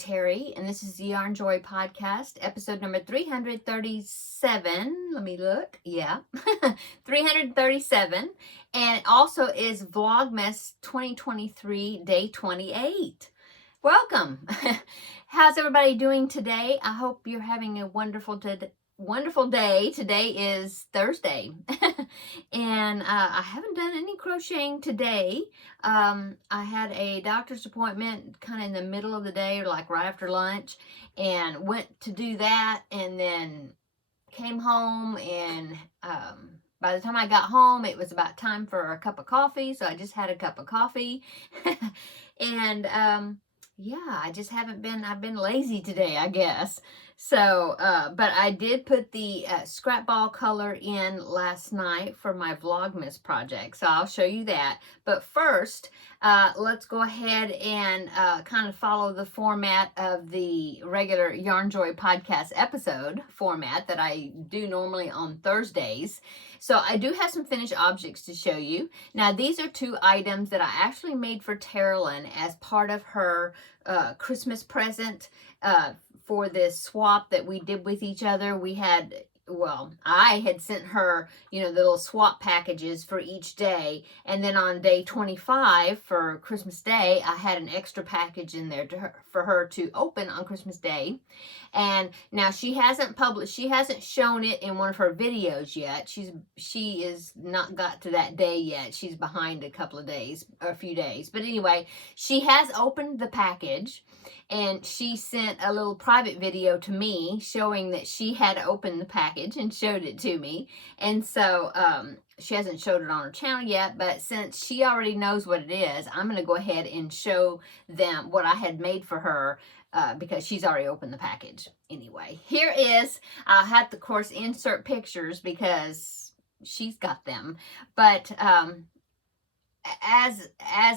Terri, and this is the Yarn Joy Podcast, episode number 337. Let me look. Yeah, 337. And it also is Vlogmas 2023, day 28. Welcome. How's everybody doing today? I hope you're having a wonderful day. Today is Thursday. And I haven't done any crocheting today. I had a doctor's appointment kind of in the middle of the day, or like right after lunch, and went to do that, and then came home, and by the time I got home, it was about time for a cup of coffee, so I just had a cup of coffee. And yeah, I've been lazy today, I guess. So, but I did put the scrap ball color in last night for my Vlogmas project, so I'll show you that. But first, let's go ahead and kind of follow the format of the regular Yarn Joy podcast episode format that I do normally on Thursdays. So I do have some finished objects to show you. Now, these are two items that I actually made for Taralynn as part of her Christmas present for this swap that we did with each other. I had sent her, the little swap packages for each day. And then on day 25 for Christmas Day, I had an extra package in there for her to open on Christmas Day. And now she hasn't shown it in one of her videos yet. She is not got to that day yet. She's behind a few days. But anyway, she has opened the package, and she sent a little private video to me showing that she had opened the package and showed it to me. And so she hasn't showed it on her channel yet, but since she already knows what it is, I'm going to go ahead and show them what I had made for her because she's already opened the package. Anyway, here is, I'll have to, of course, insert pictures because she's got them. But as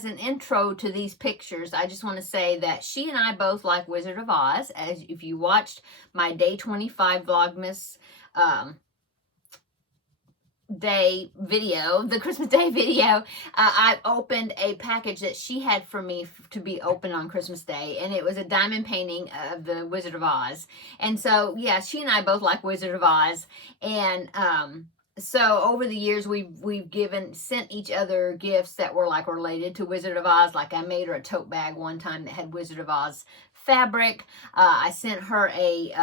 an intro to these pictures, I just want to say that she and I both like Wizard of Oz. As if you watched my day 25 Vlogmas day video, the Christmas Day video, I opened a package that she had for me to be opened on Christmas Day, and it was a diamond painting of the Wizard of Oz. And so, yeah, she and I both like Wizard of Oz, and so over the years we've sent each other gifts that were like related to Wizard of Oz. Like I made her a tote bag one time that had Wizard of Oz fabric. I sent her a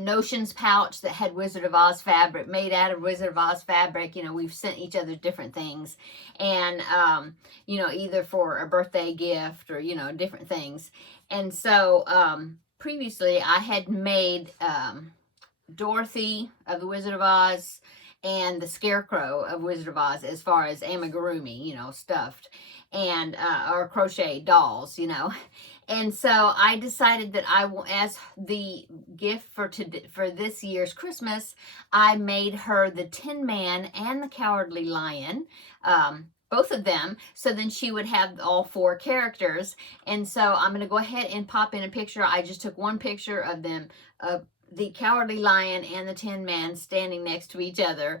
Notions pouch that had Wizard of Oz fabric, made out of Wizard of Oz fabric. We've sent each other different things, and either for a birthday gift or different things. And so previously I had made Dorothy of the Wizard of Oz and the Scarecrow of Wizard of Oz, as far as amigurumi, stuffed, and or crochet dolls, And so I decided that as the gift for this year's Christmas, I made her the Tin Man and the Cowardly Lion, both of them, so then she would have all four characters. And so I'm going to go ahead and pop in a picture. I just took one picture of them, the Cowardly Lion and the Tin Man standing next to each other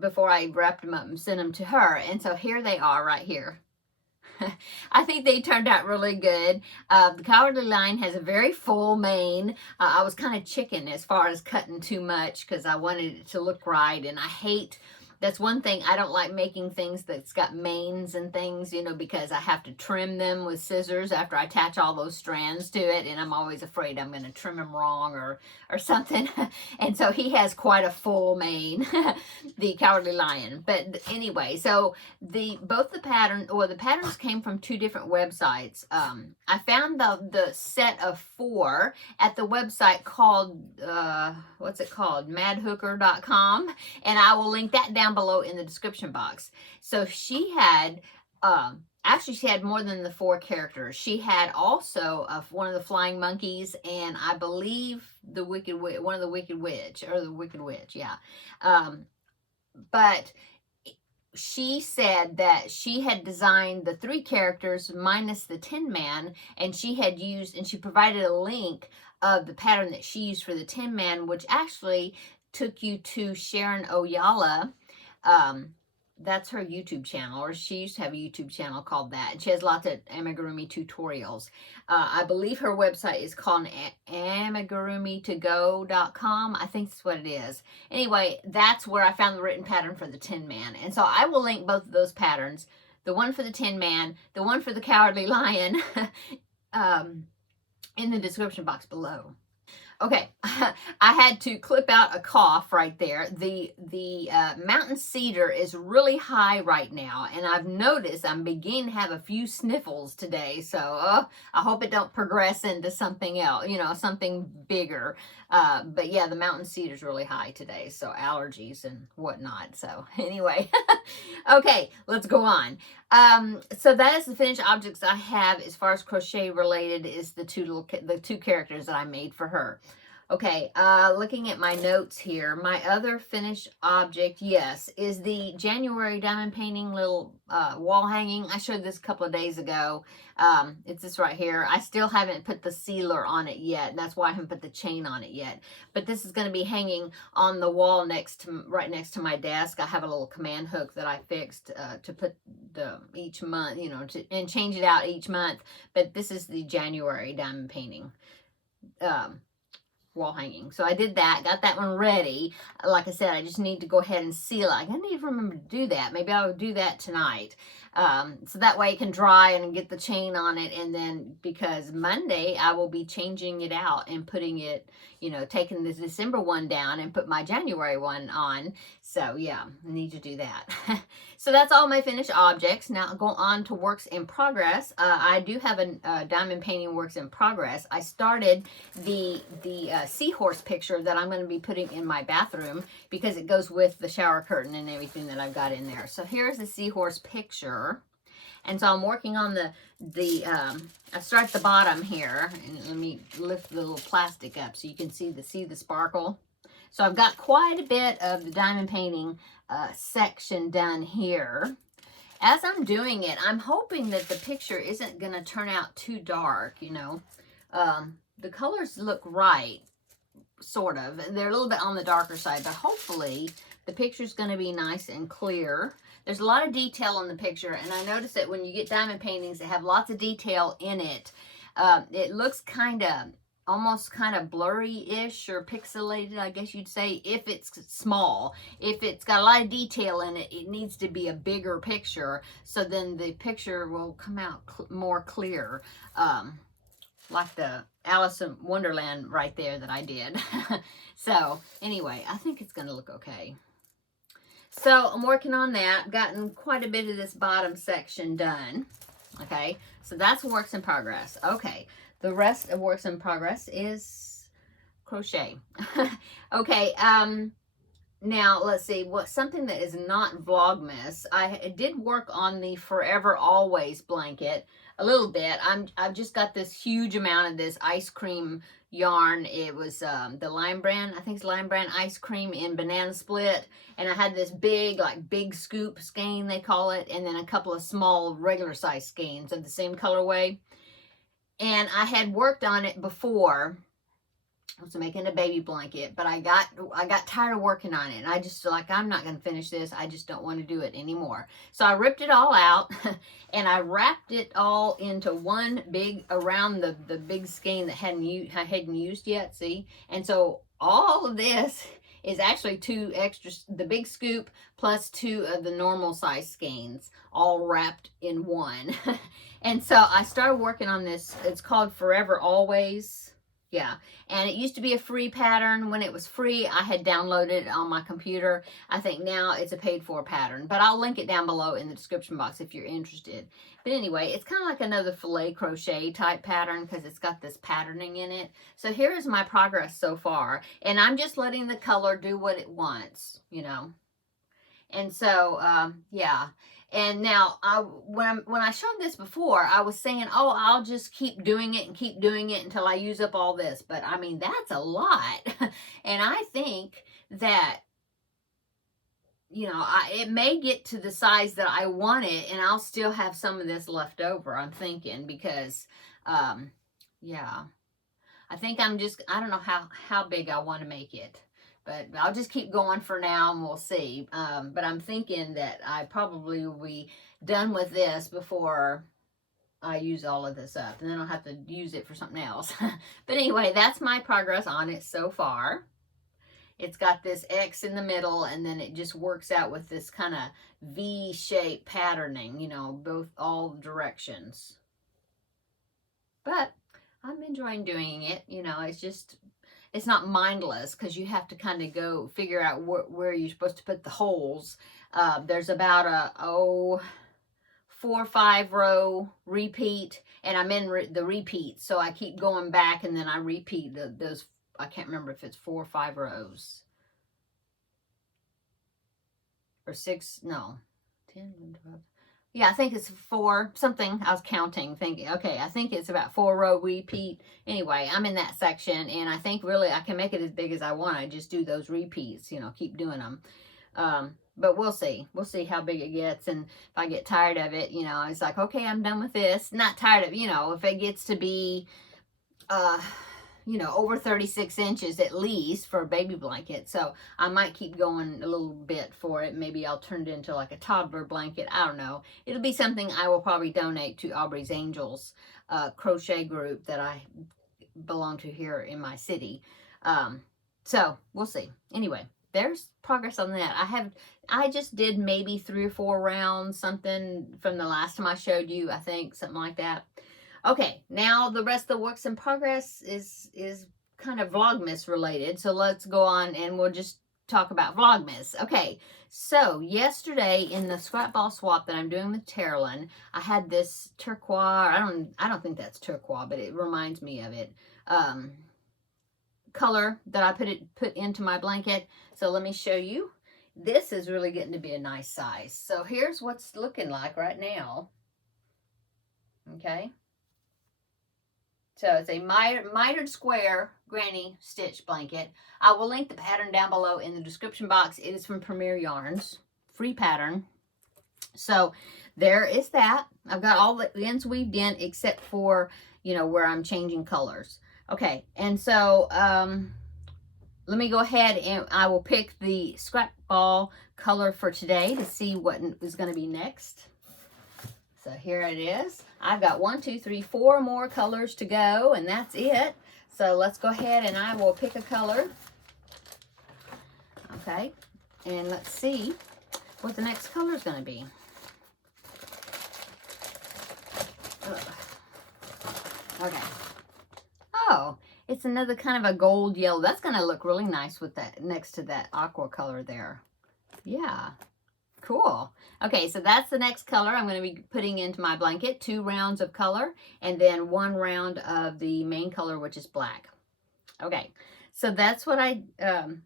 before I wrapped them up and sent them to her. And so here they are right here. I think they turned out really good. The Cowardly Lion has a very full mane. I was kind of chicken as far as cutting too much because I wanted it to look right. And that's one thing, I don't like making things that's got manes and things, because I have to trim them with scissors after I attach all those strands to it, and I'm always afraid I'm going to trim them wrong or something. And so he has quite a full mane, the Cowardly Lion. But anyway, so the patterns came from two different websites. I found the set of 4 at the website called madhooker.com, and I will link that down below in the description box. So she had she had more than the 4 characters. She had also one of the flying monkeys, and I believe the Wicked Witch, yeah. But she said that she had designed the 3 characters minus the Tin Man, and she provided a link of the pattern that she used for the Tin Man, which actually took you to Sharon Oyala that's her YouTube channel, or she used to have a YouTube channel called that. And she has lots of amigurumi tutorials. I believe her website is called amigurumitogo.com. I think that's what it is. Anyway, that's where I found the written pattern for the Tin Man. And so I will link both of those patterns, the one for the Tin Man, the one for the Cowardly Lion, in the description box below. Okay, I had to clip out a cough right there. The mountain cedar is really high right now, and I've noticed I'm beginning to have a few sniffles today. So I hope it don't progress into something else, you know, something bigger. But yeah, the mountain cedar is really high today, so allergies and whatnot. So anyway, okay, let's go on. So that is the finished objects I have as far as crochet related, is the two characters that I made for her. Okay, looking at my notes here, my other finished object, yes, is the January diamond painting little wall hanging. I showed this a couple of days ago. It's this right here. I still haven't put the sealer on it yet, and that's why I haven't put the chain on it yet. But this is going to be hanging on the wall right next to my desk. I have a little command hook that I fixed to put each month, you know, and change it out each month. But this is the January diamond painting wall hanging. So I did that, got that one ready. Like I said, I just need to go ahead and seal it. I need to remember to do that. Maybe I'll do that tonight. So that way it can dry and get the chain on it. And then, because Monday I will be changing it out and putting it, you know, taking the December one down and put my January one on. So yeah, I need to do that. So that's all my finished objects. Now go on to works in progress. I do have a diamond painting works in progress. I started the seahorse picture that I'm going to be putting in my bathroom because it goes with the shower curtain and everything that I've got in there. So here's the seahorse picture. And so I'm working on I start at the bottom here, and let me lift the little plastic up so you can see the sparkle. So I've got quite a bit of the diamond painting section done here. As I'm doing it, I'm hoping that the picture isn't going to turn out too dark, you know. The colors look right, sort of. They're a little bit on the darker side, but hopefully the picture's going to be nice and clear. There's a lot of detail in the picture, and I notice that when you get diamond paintings that have lots of detail in it, it looks almost kind of blurry-ish or pixelated, I guess you'd say, if it's small. If it's got a lot of detail in it, it needs to be a bigger picture, so then the picture will come out more clear. Like the Alice in Wonderland right there that I did. So anyway, I think it's going to look okay. So I'm working on that. Gotten quite a bit of this bottom section done. Okay, so that's works in progress. Okay, the rest of works in progress is crochet. Okay, now let's see, something that is not Vlogmas. I did work on the Forever Always blanket a little bit. I've just got this huge amount of this ice cream yarn. It was the Lime Brand, I think it's Lime Brand ice cream in banana split, and I had this big scoop skein, they call it, and then a couple of small regular size skeins of the same colorway. And I had worked on it before. I was making a baby blanket, but I got tired of working on it, and I just like, I'm not going to finish this. I just don't want to do it anymore. So I ripped it all out and I wrapped it all into one big, around the big skein that I hadn't used yet, see? And so all of this is actually two extras, the big scoop plus two of the normal size skeins, all wrapped in one. And so I started working on this. It's called Forever Always. Yeah, and it used to be a free pattern. When it was free, I had downloaded it on my computer. I think now it's a paid-for pattern, but I'll link it down below in the description box if you're interested. But anyway, it's kind of like another filet crochet type pattern because it's got this patterning in it. So here is my progress so far, and I'm just letting the color do what it wants, you know. And so, yeah. And now, when I showed this before, I was saying, oh, I'll just keep doing it until I use up all this. But, I mean, that's a lot. And I think that, you know, it may get to the size that I want it, and I'll still have some of this left over, I'm thinking, because, yeah. I think I don't know how big I want to make it. But I'll just keep going for now and we'll see. But I'm thinking that I probably will be done with this before I use all of this up. And then I'll have to use it for something else. But anyway, that's my progress on it so far. It's got this X in the middle, and then it just works out with this kind of V-shaped patterning, you know, all directions. But I'm enjoying doing it. You know, it's not mindless, because you have to kind of go figure out where you're supposed to put the holes. There's about a 4 or 5 row repeat, and I'm in the repeat, so I keep going back, and then I repeat those. I can't remember if it's 4 or 5 rows or 6. No, 10, 11, 12. Yeah, I think it's 4 something. I was counting, thinking, okay, I think it's about 4 row repeat. Anyway, I'm in that section, and I think really I can make it as big as I want. I just do those repeats, you know, keep doing them. But we'll see. We'll see how big it gets, and if I get tired of it, you know, it's like, okay, I'm done with this. Not tired of, you know, if it gets to be, you know, over 36 inches at least for a baby blanket. So I might keep going a little bit for it. Maybe I'll turn it into like a toddler blanket. I don't know. It'll be something I will probably donate to Aubrey's Angels crochet group that I belong to here in my city. So we'll see. Anyway, there's progress on that. I just did maybe 3 or 4 rounds, something from the last time I showed you, I think, something like that. Okay, now the rest of the works in progress is kind of Vlogmas related. So let's go on and we'll just talk about Vlogmas. Okay, so yesterday in the scrap ball swap that I'm doing with Taralynn, I had this turquoise. I don't think that's turquoise, but it reminds me of it. Color that I put into my blanket. So let me show you. This is really getting to be a nice size. So here's what's looking like right now. Okay. So it's a mitered square granny stitch blanket. I will link the pattern down below in the description box. It is from Premier Yarns. Free pattern. So there is that. I've got all the ends weaved in except for, you know, where I'm changing colors. Okay, and so let me go ahead and I will pick the scrap ball color for today to see what is going to be next. So here it is. I've got 1, 2, 3, 4 more colors to go, and that's it. So let's go ahead and I will pick a color. Okay, and let's see what the next color is going to be. Okay. Oh, it's another kind of a gold yellow. That's going to look really nice with that next to that aqua color there. Yeah. Cool. Okay, so that's the next color I'm going to be putting into my blanket. 2 rounds of color and then 1 round of the main color, which is black. Okay, so that's what I'm going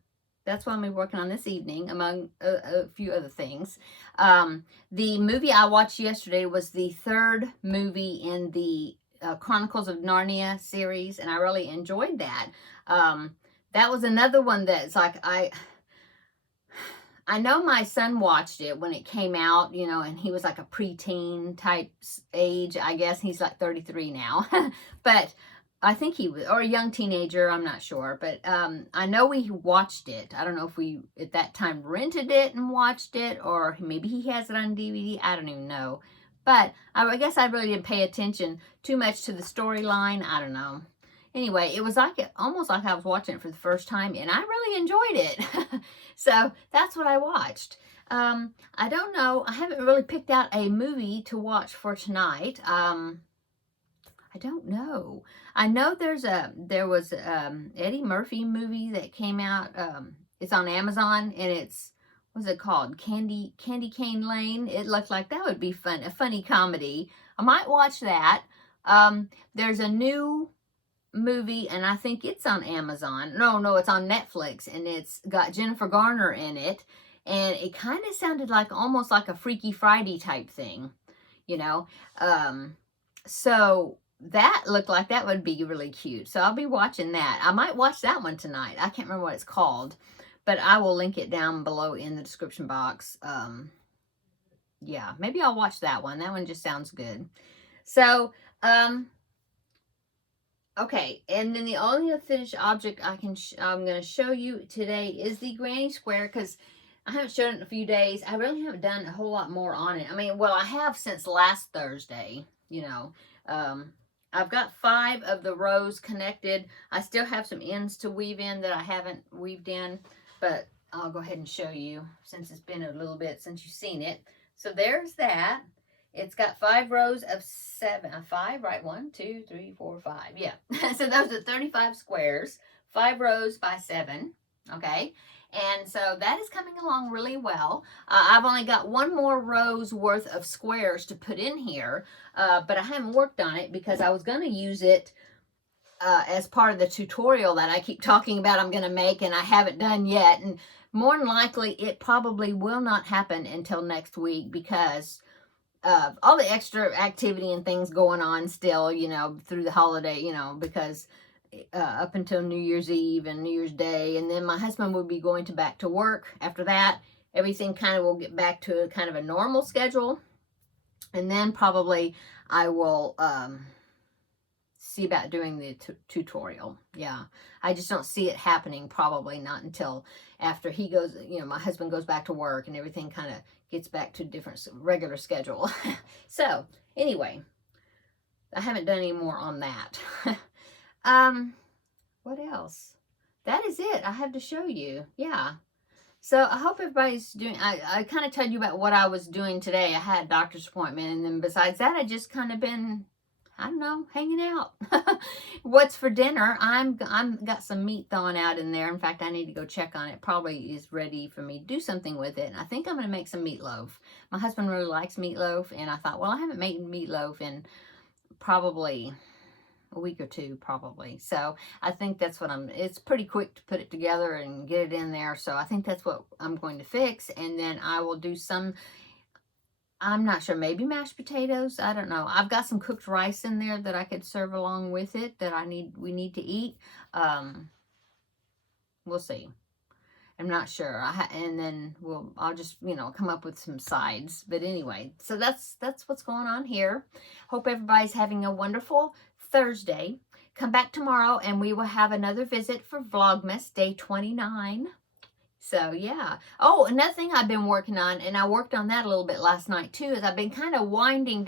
to be working on this evening, among a few other things. The movie I watched yesterday was the 3rd movie in the Chronicles of Narnia series, and I really enjoyed that. That was another one that's like, I know my son watched it when it came out, you know, and he was like a preteen type age, I guess. He's like 33 now. But I think he was, or a young teenager, I'm not sure. But I know we watched it. I don't know if we, at that time, rented it and watched it, or maybe he has it on DVD. I don't even know. But I guess I really didn't pay attention too much to the storyline. I don't know. Anyway, it was like almost like I was watching it for the first time, and I really enjoyed it. So that's what I watched. I don't know. I haven't really picked out a movie to watch for tonight. I don't know. I know there was Eddie Murphy movie that came out. It's on Amazon, and it's, what's it called? Candy Cane Lane. It looked like that would be fun, a funny comedy. I might watch that. There's a new movie, and I think it's on Amazon. No, it's on Netflix, and it's got Jennifer Garner in it, and it kind of sounded like almost like a Freaky Friday type thing, you know. So that looked like that would be really cute. So I'll be watching that. I might watch that one tonight. I can't remember what it's called, but I will link it down below in the description box. Yeah, maybe I'll watch that one. That one just sounds good. So, Okay, and then the only finished object I'm going to show you today is the granny square, because I haven't shown it in a few days. I really haven't done a whole lot more on it. I mean, well, I have since last Thursday, you know. I've got 5 of the rows connected. I still have some ends to weave in that I haven't weaved in, but I'll go ahead and show you since it's been a little bit since you've seen it. So there's that. It's got 5 rows of 7, 5, right? 1, 2, 3, 4, 5. Yeah. So those are 35 squares, 5 rows by 7. Okay. And so that is coming along really well. I've only got 1 more row's worth of squares to put in here, but I haven't worked on it because I was going to use it as part of the tutorial that I keep talking about I'm going to make, and I haven't done yet. And more than likely, it probably will not happen until next week because all the extra activity and things going on still, you know, through the holiday, you know, because up until New Year's Eve and New Year's Day, and then my husband will be going back to work after that. Everything kind of will get back to a kind of a normal schedule, and then probably I will see about doing the tutorial. Yeah, I just don't see it happening, probably not until after he goes, you know, my husband goes back to work and everything kind of gets back to different regular schedule. So anyway, I haven't done any more on that. What else? That is it I have to show you. Yeah. So I hope everybody's doing, I kind of told you about what I was doing today. I had a doctor's appointment, and then besides that, I just kind of been, I don't know, hanging out. What's for dinner? I'm got some meat thawing out in there. In fact, I need to go check on it. Probably is ready for me to do something with it. And I think I'm going to make some meatloaf. My husband really likes meatloaf, and I thought, well, I haven't made meatloaf in probably a week or 2, probably. So I think that's what it's pretty quick to put it together and get it in there. So I think that's what I'm going to fix. And then I will do some, I'm not sure, maybe mashed potatoes. I don't know. I've got some cooked rice in there that I could serve along with it that we need to eat. We'll see. I'm not sure. And then I'll just, you know, come up with some sides. But anyway, so that's what's going on here. Hope everybody's having a wonderful Thursday. Come back tomorrow and we will have another visit for Vlogmas Day 29. So yeah. Oh, another thing I've been working on, and I worked on that a little bit last night too, is I've been kind of winding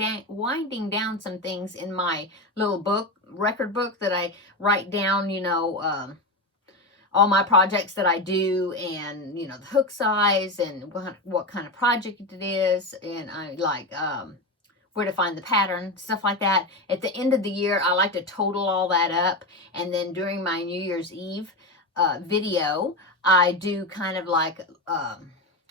down some things in my little record book that I write down, you know, all my projects that I do, and you know, the hook size and what kind of project it is, and I like where to find the pattern, stuff like that. At the end of the year, I like to total all that up, and then during my New Year's Eve video, I do kind of like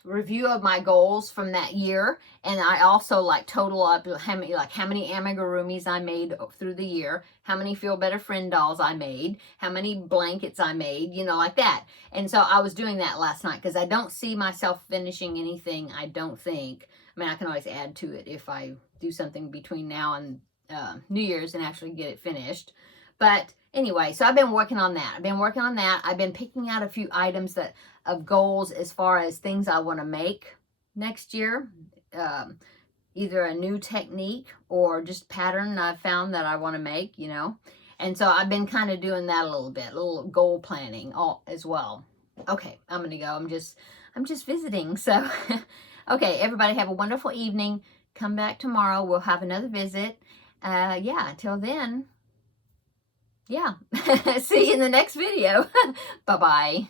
review of my goals from that year, and I also like total up how many amigurumis I made through the year, how many Feel Better Friend dolls I made, how many blankets I made, you know, like that. And so I was doing that last night because I don't see myself finishing anything, I don't think. I mean, I can always add to it if I do something between now and New Year's and actually get it finished. But anyway, so I've been working on that. I've been picking out a few items of goals as far as things I want to make next year. Either a new technique or just pattern I've found that I want to make, you know. And so I've been kind of doing that a little goal planning as well. Okay, I'm going to go. I'm just visiting. So, okay, everybody have a wonderful evening. Come back tomorrow. We'll have another visit. Yeah, until then. Yeah. See you in the next video. Bye-bye.